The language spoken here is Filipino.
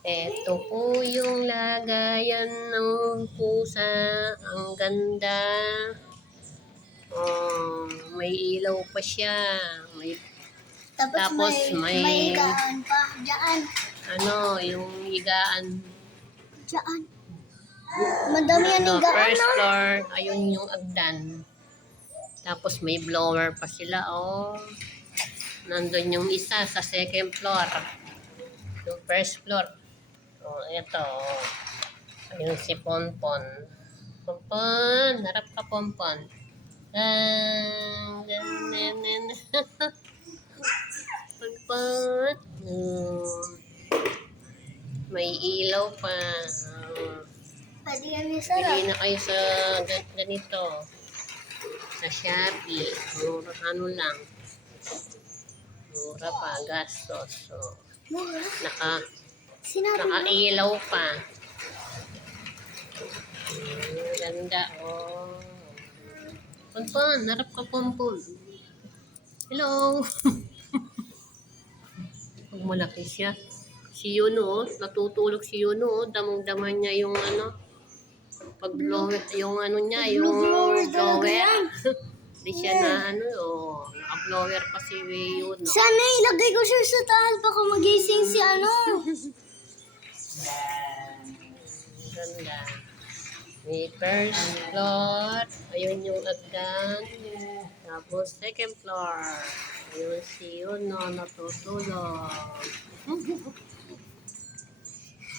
Eto po yung lagayan ng pusa. Ang ganda. Oh, may ilaw pa siya. May, Tapos may may higaan pa. Diyan. yung higaan. Diyan. Madami yan No, higaan, first no? floor, ayun yung agdan. Tapos may blower pa sila, oh. Nandun yung isa sa second floor. Yung first floor. Oh, eto. Oh. Ayun si Ponpon. Ponpon, harap ka Ponpon. Ganyan. Ponpon. May ilaw pa. Pwede yan Bili isara. na kayo sa ganito. Sa Shopee. Mura, ano lang. Mura pa, gastos. So, Mura. Sinabi mo. nakailaw pa. Ganda, oh. Ponpon, harap ka Ponpon. Hello. Pag malaki siya. Si Yuno, natutulog si Yuno, damang-dama niya yung pag-blower, yung niya, yung Blower talaga blower. yan. Hindi siya na naka-blower pa si Yuno. Sana ilagay ko siya sa taas. Baka magising si ano. Ganda. May first floor. Ayun yung agdan. Tapos second floor. Ayun si Yuno natutulog.